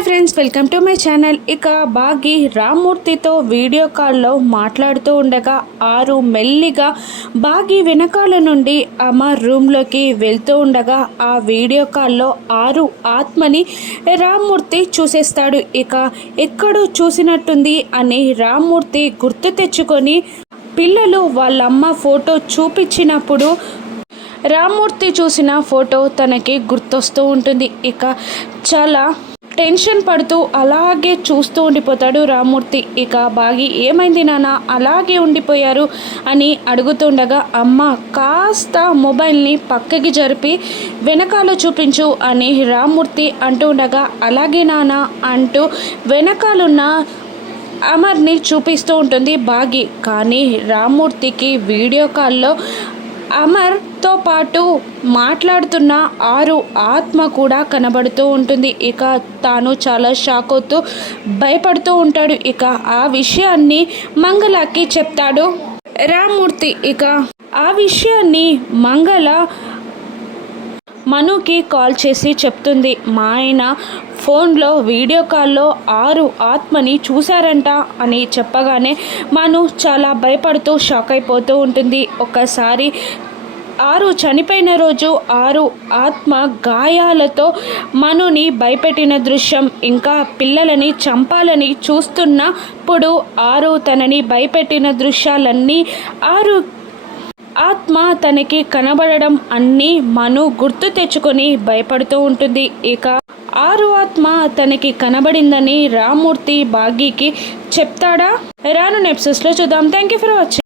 Hi friends, welcome to my channel. ఇక బాగి రామ్మూర్తితో video కాల్లో మాట్లాడుతూ ఉండగా ఆరు మెల్లిగా బాగి వెనకాల నుండి అమర్ రూమ్లోకి వెళ్తూ ఉండగా ఆ వీడియో కాల్లో ఆరు ఆత్మని రామ్మూర్తి చూసేస్తాడు. ఇక ఎక్కడో చూసినట్టుంది అని రామ్మూర్తి గుర్తు తెచ్చుకొని పిల్లలు వాళ్ళమ్మ ఫోటో చూపించినప్పుడు రామ్మూర్తి చూసిన ఫోటో తనకి గుర్తొస్తూ ఉంటుంది. ఇక చాలా టెన్షన్ పడుతూ అలాగే చూస్తూ ఉండిపోతాడు రామ్మూర్తి. ఇక బాగి ఏమైంది నాన్న అలాగే ఉండిపోయారు అని అడుగుతుండగా అమ్మ కాస్త మొబైల్ని పక్కకి జరిపి వెనకాల చూపించు అని రామ్మూర్తి అంటూ ఉండగా అలాగే నాన్న అంటూ వెనకాలన్న అమర్ని చూపిస్తూ ఉంటుంది బాగి. కానీ రామ్మూర్తికి వీడియో కాల్లో అమర్తో పాటు మాట్లాడుతున్న ఆరు ఆత్మ కూడా కనబడుతూ ఉంటుంది. ఇక తాను చాలా షాక్ అవుతూ భయపడుతూ ఉంటాడు. ఇక ఆ విషయాన్ని మంగళకి చెప్తాడు రామ్మూర్తి. ఇక ఆ విషయాన్ని మంగళ మనుకి కాల్ చేసి చెప్తుంది. మా ఆయన ఫోన్లో వీడియో కాల్లో ఆరు ఆత్మని చూశారంట అని చెప్పగానే మను చాలా భయపడుతూ షాక్ అయిపోతూ ఉంటుంది. ఒక్కసారి ఆరు చనిపోయిన రోజు ఆరు ఆత్మ గాయాలతో మనుని భయపెట్టిన దృశ్యం, ఇంకా పిల్లలని చంపాలని చూస్తున్నప్పుడు ఆరు తనని భయపెట్టిన దృశ్యాలన్నీ ఆరు ఆత్మ తనకి కనబడడం అన్నీ మను గుర్తు తెచ్చుకొని భయపడుతూ ఉంటుంది. ఇక ఆరు ఆత్మ తనకి కనబడిందని రామ్మూర్తి బాగీకి చెప్తాడా? రాను ఎపిసోడ్స్లో చూద్దాం. Thank you for watching.